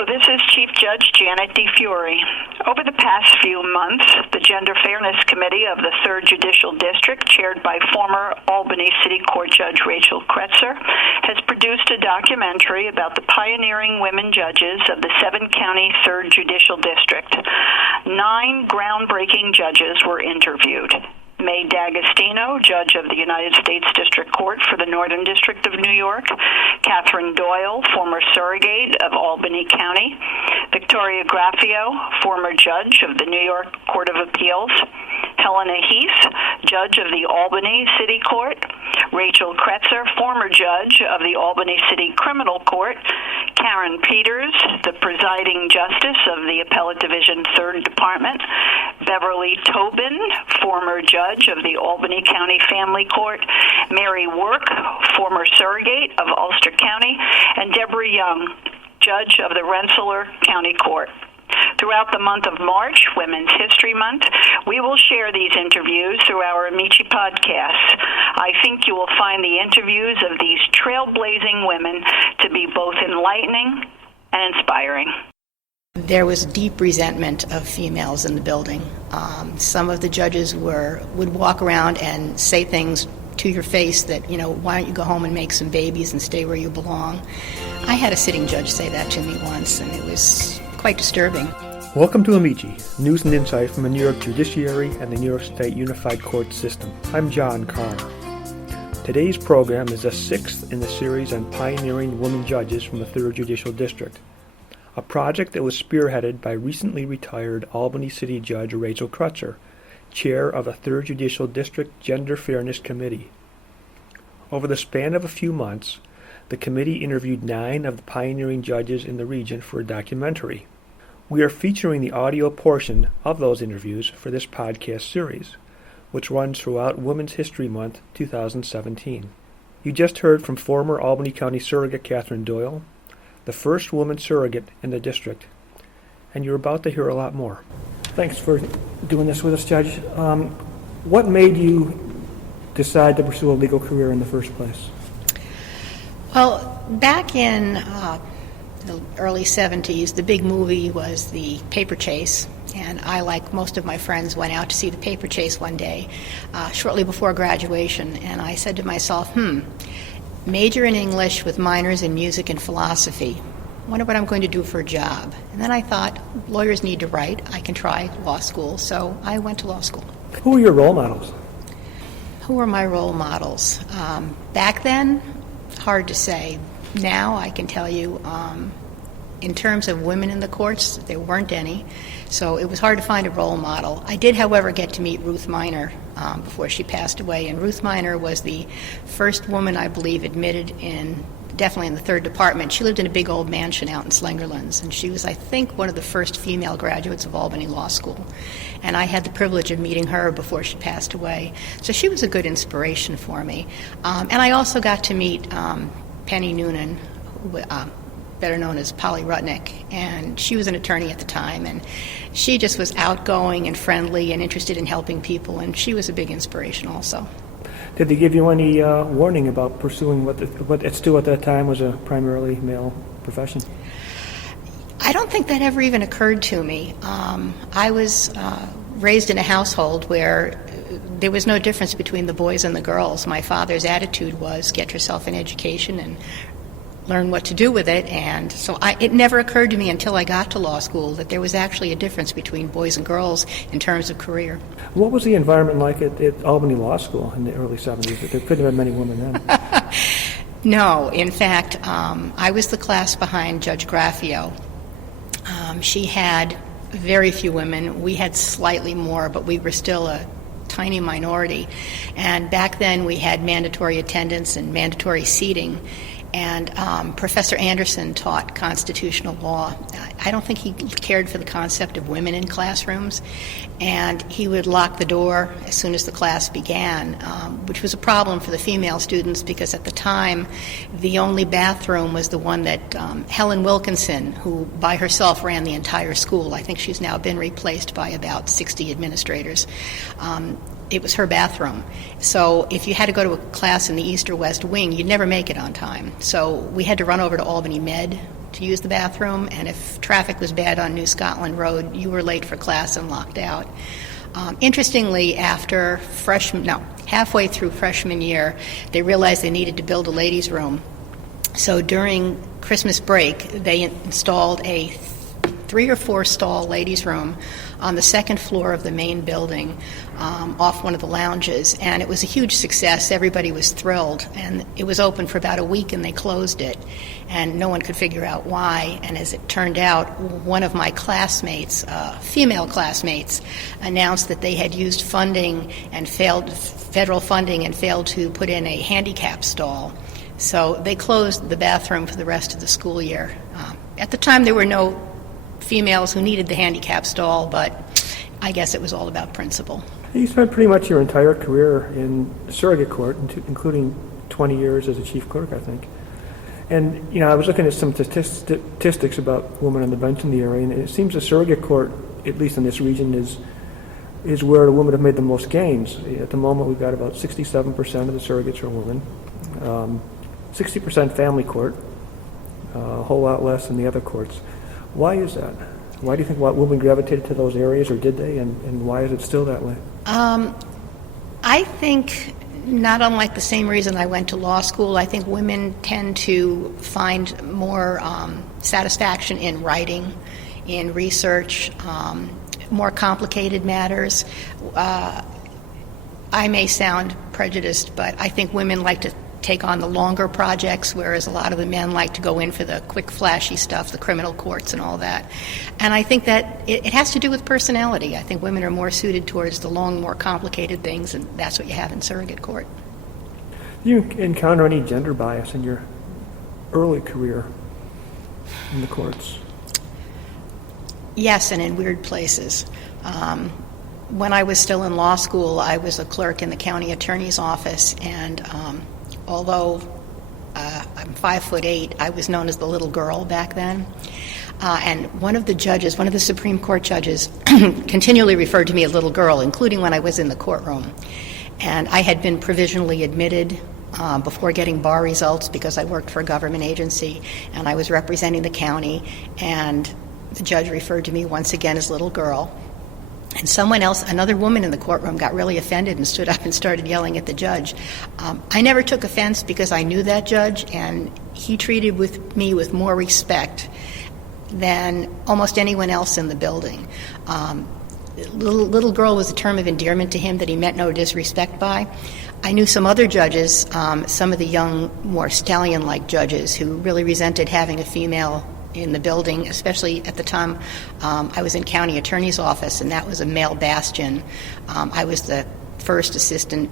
Hello, this is Chief Judge Janet DeFiore. Over the past few months, the Gender Fairness Committee of the 3rd Judicial District, chaired by former Albany City Court Judge Rachel Kretzer, has produced a documentary about the pioneering women judges of the 7-county 3rd Judicial District. 9 groundbreaking judges were interviewed. May D'Agostino, Judge of the United States District Court for the Northern District of New York, Cathryn Doyle, former surrogate of Albany County, Victoria Graffio, former Judge of the New York Court of Appeals, Helena Heath, Judge of the Albany City Court, Rachel Kretzer, former Judge of the Albany City Criminal Court, Karen Peters, the presiding Justice of the Appellate Division 3rd Department, Beverly Tobin, former Judge of the Albany County Family Court, Mary Work, former surrogate of Ulster County, and Deborah Young, Judge of the Rensselaer County Court. Throughout the month of March, Women's History Month, we will share these interviews through our Amici podcasts. I think you will find the interviews of these trailblazing women to be both enlightening and inspiring. There was deep resentment of females in the building. Some of the judges would walk around and say things to your face that, why don't you go home and make some babies and stay where you belong. I had a sitting judge say that to me once, and it was quite disturbing. Welcome to Amici, news and insight from the New York Judiciary and the New York State Unified Court System. I'm John Carr. Today's program is the 6th in the series on pioneering women judges from the 3rd Judicial District, a project that was spearheaded by recently retired Albany City Judge Rachel Kretzer, chair of the 3rd Judicial District Gender Fairness Committee. Over the span of a few months, the committee interviewed 9 of the pioneering judges in the region for a documentary. We are featuring the audio portion of those interviews for this podcast series, which runs throughout Women's History Month 2017. You just heard from former Albany County surrogate Cathryn Doyle, the first woman surrogate in the district, and you're about to hear a lot more. Thanks for doing this with us, Judge. What made you decide to pursue a legal career in the first place? Well, back in the early 70s, the big movie was The Paper Chase, and I, like most of my friends, went out to see The Paper Chase one day, shortly before graduation, and I said to myself, major in English with minors in music and philosophy. I wonder what I'm going to do for a job. And then I thought, lawyers need to write. I can try law school, so I went to law school. Who were your role models? Who were my role models? Back then, hard to say. Now I can tell you, in terms of women in the courts, there weren't any, so it was hard to find a role model. I did, however, get to meet Ruth Miner before she passed away, and Ruth Miner was the first woman, I believe, admitted definitely in the 3rd Department. She lived in a big old mansion out in Slingerlands, and she was, I think, one of the first female graduates of Albany Law School. And I had the privilege of meeting her before she passed away. So she was a good inspiration for me. And I also got to meet Penny Noonan, better known as Polly Rutnick, and she was an attorney at the time, and she just was outgoing and friendly and interested in helping people, and she was a big inspiration also. Did they give you any warning about pursuing what at still at that time was a primarily male profession? I don't think that ever even occurred to me. I was raised in a household where there was no difference between the boys and the girls. My father's attitude was get yourself an education and learn what to do with it, and so it never occurred to me until I got to law school that there was actually a difference between boys and girls in terms of career. What was the environment like at Albany Law School in the early 70s? There couldn't have been many women then. No, in fact, I was the class behind Judge Graffio. She had very few women. We had slightly more, but we were still a tiny minority. And back then we had mandatory attendance and mandatory seating. And Professor Anderson taught constitutional law. I don't think he cared for the concept of women in classrooms, and he would lock the door as soon as the class began, which was a problem for the female students because at the time the only bathroom was the one that Helen Wilkinson, who by herself ran the entire school. I think she's now been replaced by about 60 administrators. It was her bathroom. So if you had to go to a class in the east or west wing, you'd never make it on time. So we had to run over to Albany Med, to use the bathroom, and if traffic was bad on New Scotland Road, you were late for class and locked out. Interestingly, halfway through freshman year, they realized they needed to build a ladies' room. So during Christmas break, they installed a 3 or 4 stall ladies' room on the second floor of the main building, off one of the lounges, and it was a huge success. Everybody was thrilled, and it was open for about a week, and they closed it, and no one could figure out why. And as it turned out, one of my classmates, female classmates, announced that they had used federal funding and failed to put in a handicap stall. So they closed the bathroom for the rest of the school year. At the time, there were no females who needed the handicap stall, but I guess it was all about principle. You spent pretty much your entire career in surrogate court, including 20 years as a chief clerk, I think. And, I was looking at some statistics about women on the bench in the area, and it seems the surrogate court, at least in this region, is where the women have made the most gains. At the moment, we've got about 67% of the surrogates are women, 60% family court, a whole lot less than the other courts. Why is that? Why do you think women gravitated to those areas, or did they, and why is it still that way? I think, not unlike the same reason I went to law school, I think women tend to find more satisfaction in writing, in research, more complicated matters. I may sound prejudiced, but I think women like to take on the longer projects, whereas a lot of the men like to go in for the quick, flashy stuff, the criminal courts and all that. And I think that it has to do with personality. I think women are more suited towards the long, more complicated things, and that's what you have in surrogate court. Do you encounter any gender bias in your early career in the courts? Yes, and in weird places. When I was still in law school, I was a clerk in the county attorney's office, and although I'm 5'8", I was known as the little girl back then. And one of the Supreme Court judges, continually referred to me as little girl, including when I was in the courtroom. And I had been provisionally admitted before getting bar results because I worked for a government agency, and I was representing the county, and the judge referred to me once again as little girl. And someone else, another woman in the courtroom, got really offended and stood up and started yelling at the judge. I never took offense because I knew that judge, and he treated me with more respect than almost anyone else in the building. Little girl was a term of endearment to him that he meant no disrespect by. I knew some other judges, some of the young, more stallion-like judges, who really resented having a female in the building, especially at the time I was in county attorney's office, and that was a male bastion. I was the first assistant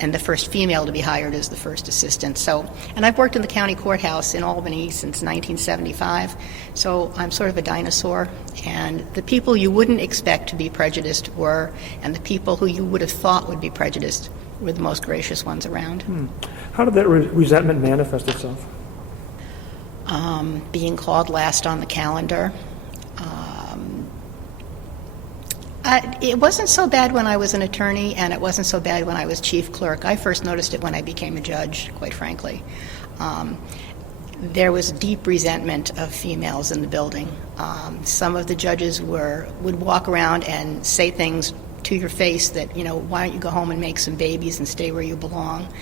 and the first female to be hired as the first assistant. And I've worked in the county courthouse in Albany since 1975, so I'm sort of a dinosaur. And the people you wouldn't expect to be prejudiced were, and the people who you would have thought would be prejudiced were the most gracious ones around. How did that resentment manifest itself? Being called last on the calendar. It wasn't so bad when I was an attorney, and it wasn't so bad when I was chief clerk. I first noticed it when I became a judge, quite frankly. There was deep resentment of females in the building. Some of the judges would walk around and say things to your face that, why don't you go home and make some babies and stay where you belong?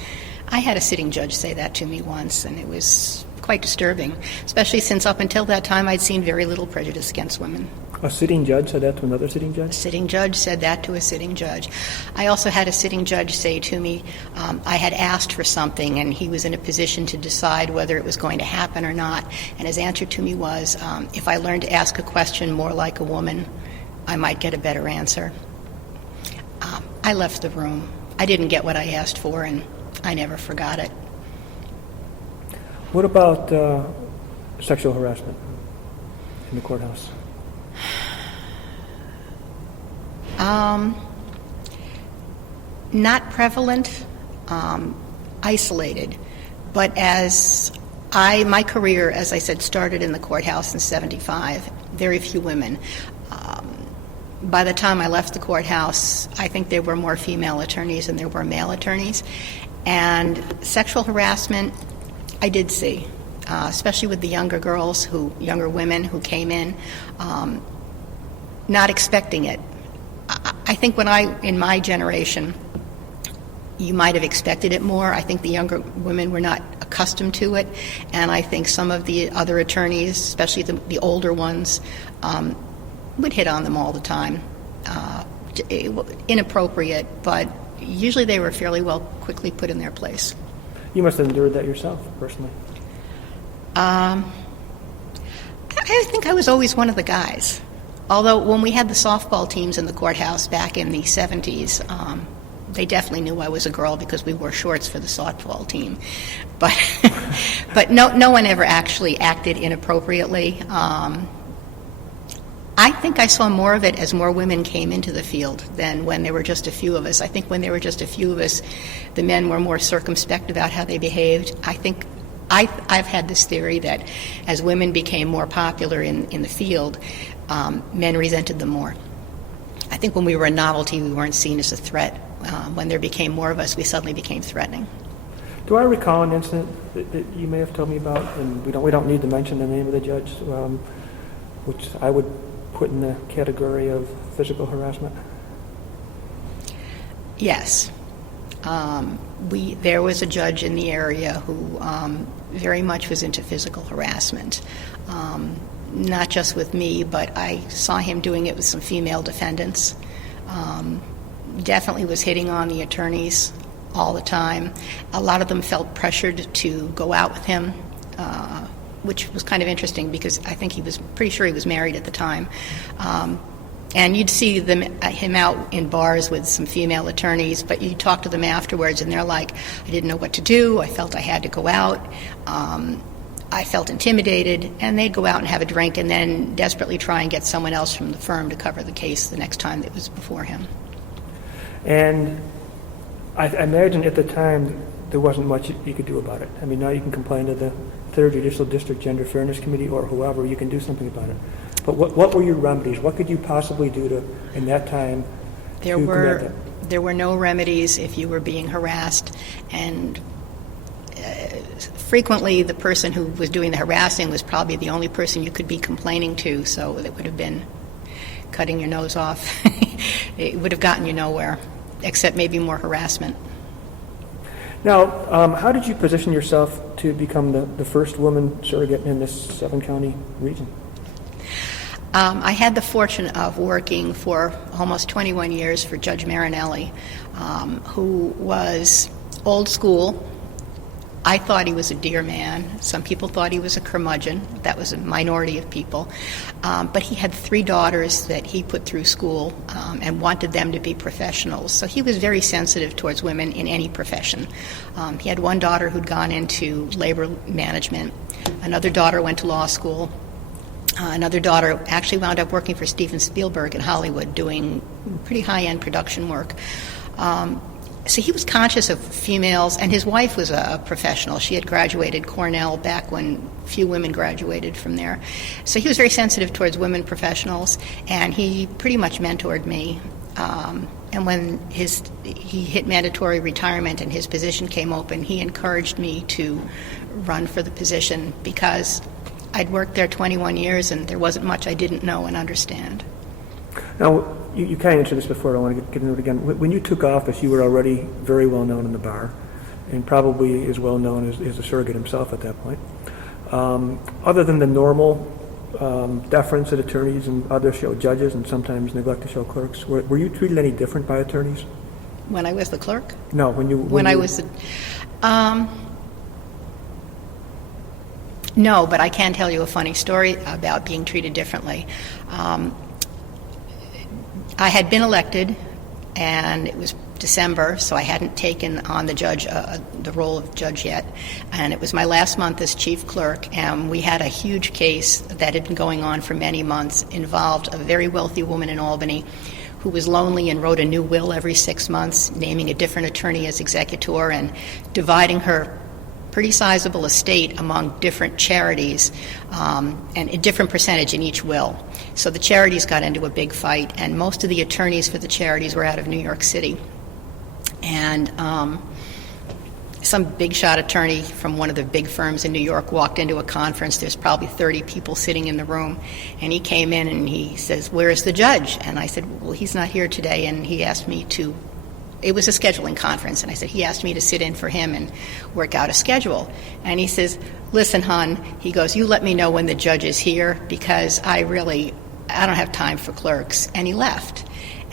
I had a sitting judge say that to me once, and it was quite disturbing, especially since up until that time I'd seen very little prejudice against women. A sitting judge said that to another sitting judge? A sitting judge said that to a sitting judge. I also had a sitting judge say to me, I had asked for something, and he was in a position to decide whether it was going to happen or not, and his answer to me was, if I learned to ask a question more like a woman, I might get a better answer. I left the room. I didn't get what I asked for, and I never forgot it. What about sexual harassment in the courthouse? Not prevalent, isolated. But as my career, as I said, started in the courthouse in '75, very few women. By the time I left the courthouse, I think there were more female attorneys than there were male attorneys. And sexual harassment, I did see. especially with the younger younger women who came in, not expecting it. I think in my generation, you might have expected it more. I think the younger women were not accustomed to it, and I think some of the other attorneys, especially the older ones, would hit on them all the time. Inappropriate, but usually they were fairly quickly put in their place. You must have endured that yourself, personally. I think I was always one of the guys. Although when we had the softball teams in the courthouse back in the 70s, they definitely knew I was a girl because we wore shorts for the softball team. But no one ever actually acted inappropriately. I think I saw more of it as more women came into the field than when there were just a few of us. I think when there were just a few of us, the men were more circumspect about how they behaved. I think I've had this theory that as women became more popular in the field, men resented them more. I think when we were a novelty, we weren't seen as a threat. When there became more of us, we suddenly became threatening. Do I recall an incident that you may have told me about, and we don't need to mention the name of the judge, which I would put in the category of physical harassment? Yes. There was a judge in the area who very much was into physical harassment. Not just with me, but I saw him doing it with some female defendants. Definitely was hitting on the attorneys all the time. A lot of them felt pressured to go out with him, which was kind of interesting because I think he was pretty sure he was married at the time. And you'd see him out in bars with some female attorneys, but you talk to them afterwards and they're like, I didn't know what to do, I felt I had to go out, I felt intimidated, and they'd go out and have a drink and then desperately try and get someone else from the firm to cover the case the next time that was before him. And I imagine at the time there wasn't much you could do about it. I mean, now you can complain to the 3rd Judicial District Gender Fairness Committee or whoever, you can do something about it. But what were your remedies? What could you possibly do in that time to combat that? There were no remedies if you were being harassed, and frequently the person who was doing the harassing was probably the only person you could be complaining to, so it would have been cutting your nose off. It would have gotten you nowhere, except maybe more harassment. Now, how did you position yourself to become the first woman surrogate in this 7-county region? I had the fortune of working for almost 21 years for Judge Marinelli, who was old school. I thought he was a dear man. Some people thought he was a curmudgeon. That was a minority of people. But he had 3 daughters that he put through school and wanted them to be professionals. So he was very sensitive towards women in any profession. He had one daughter who'd gone into labor management. Another daughter went to law school. Another daughter actually wound up working for Steven Spielberg in Hollywood doing pretty high-end production work. So he was conscious of females, and his wife was a professional. She had graduated Cornell back when few women graduated from there. So he was very sensitive towards women professionals, and he pretty much mentored me. And when he hit mandatory retirement and his position came open, he encouraged me to run for the position because I'd worked there 21 years and there wasn't much I didn't know and understand. Now, you kind of answered this before, I want to get into it again. When you took office, you were already very well known in the bar, and probably as well known as a surrogate himself at that point. Other than the normal deference that attorneys and others show judges and sometimes neglect to show clerks, were you treated any different by attorneys? When I was the clerk? No, when I was no, but I can tell you a funny story about being treated differently. I had been elected, and it was December, so I hadn't taken on the role of judge yet, and it was my last month as chief clerk, and we had a huge case that had been going on for many months, involved a very wealthy woman in Albany who was lonely and wrote a new will every 6 months, naming a different attorney as executor and dividing her pretty sizable estate among different charities, and a different percentage in each will. So the charities got into a big fight, and most of the attorneys for the charities were out of New York City. And some big shot attorney from one of the big firms in New York walked into a conference. There's probably 30 people sitting in the room, and he came in and he says, "Where's the judge?" And I said, "Well, he's not here today," and he asked me to, it was a scheduling conference, and I said, he asked me to sit in for him and work out a schedule. And he says, "Listen, hon," he goes, "you let me know when the judge is here, because I don't have time for clerks." And he left.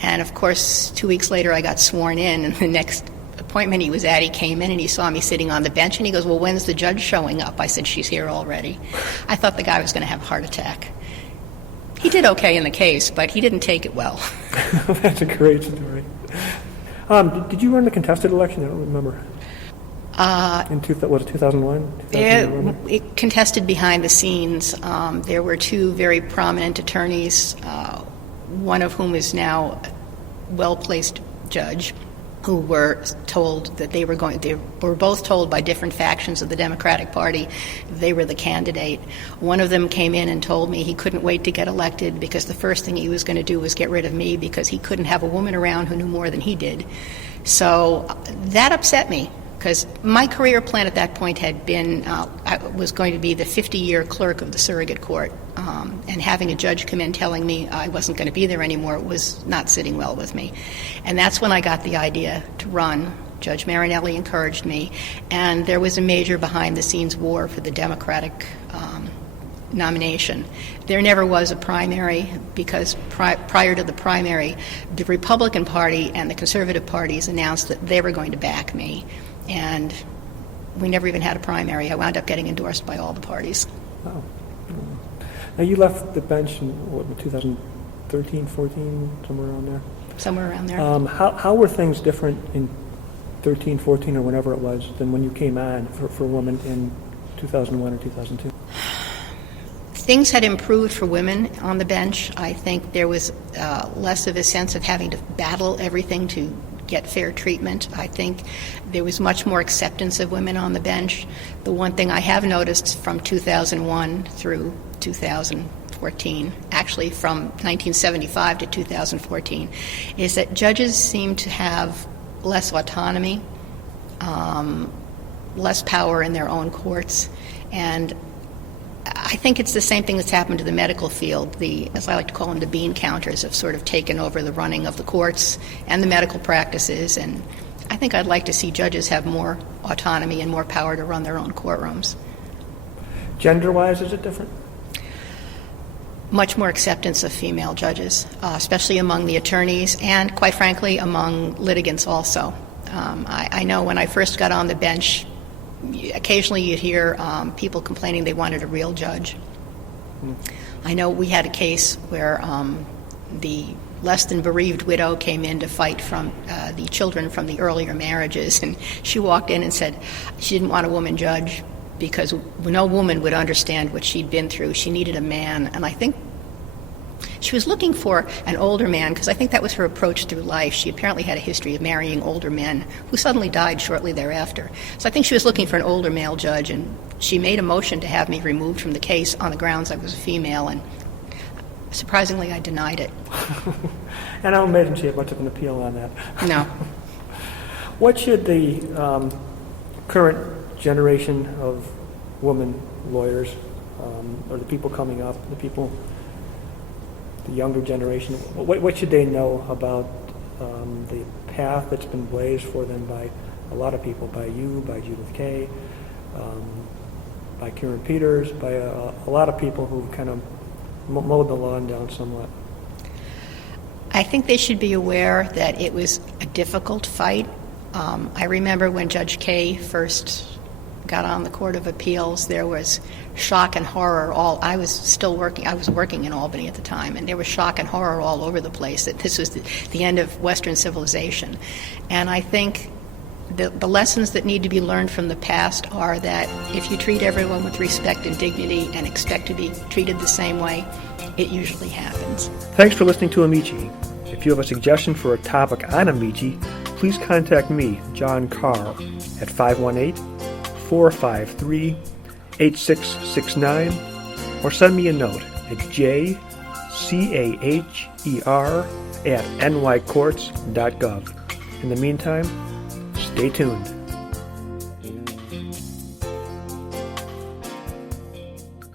And of course, 2 weeks later, I got sworn in, and the next appointment he was at, he came in and he saw me sitting on the bench, and he goes, "Well, when's the judge showing up?" I said, "She's here already." I thought the guy was going to have a heart attack. He did okay in the case, but he didn't take it well. That's a great story. Did you run the contested election? I don't remember. In 2001? It contested behind the scenes. There were two very prominent attorneys, one of whom is now a well-placed judge, who were told that they were both told by different factions of the Democratic Party they were the candidate. One of them came in and told me he couldn't wait to get elected because the first thing he was going to do was get rid of me because he couldn't have a woman around who knew more than he did. So that upset me, because my career plan at that point had been, I was going to be the 50-year clerk of the surrogate court, and having a judge come in telling me I wasn't going to be there anymore was not sitting well with me. And that's when I got the idea to run. Judge Marinelli encouraged me, and there was a major behind-the-scenes war for the Democratic nomination. There never was a primary, because prior to the primary, the Republican Party and the Conservative parties announced that they were going to back me. And we never even had a primary. I wound up getting endorsed by all the parties. Oh. Now, you left the bench in, 2013, 14, somewhere around there? Somewhere around there. How were things different in 13, 14, or whenever it was, than when you came on for women in 2001 or 2002? Things had improved for women on the bench. I think there was less of a sense of having to battle everything to get fair treatment. I think there was much more acceptance of women on the bench. The one thing I have noticed from 2001 through 2014, actually from 1975 to 2014, is that judges seem to have less autonomy, less power in their own courts, and I think it's the same thing that's happened to the medical field. As I like to call them, the bean counters have sort of taken over the running of the courts and the medical practices, and I think I'd like to see judges have more autonomy and more power to run their own courtrooms. Gender-wise, is it different? Much more acceptance of female judges, especially among the attorneys and, quite frankly, among litigants also. I know when I first got on the bench, occasionally you'd hear people complaining they wanted a real judge. I know we had a case where the less than bereaved widow came in to fight from the children from the earlier marriages, and she walked in and said she didn't want a woman judge because no woman would understand what she'd been through. She needed a man, and I think she was looking for an older man because I think that was her approach through life. She apparently had a history of marrying older men who suddenly died shortly thereafter. So I think she was looking for an older male judge, and she made a motion to have me removed from the case on the grounds I was a female, and surprisingly I denied it. And I don't imagine she had much of an appeal on that. No. What should the current generation of women lawyers, or the people coming up, the younger generation, what should they know about the path that's been blazed for them by a lot of people, by you, by Judith Kay, by Karen Peters, by a lot of people who kind of mowed the lawn down somewhat? I think they should be aware that it was a difficult fight. I remember when Judge Kay first got on the Court of Appeals, there was shock and horror I was working in Albany at the time, and there was shock and horror all over the place that this was the end of Western civilization. And I think the lessons that need to be learned from the past are that if you treat everyone with respect and dignity and expect to be treated the same way, it usually happens. Thanks for listening to Amici. If you have a suggestion for a topic on Amici, please contact me, John Carr, at 518-453-8669, or send me a note at jcaher@nycourts.gov. In the meantime, stay tuned.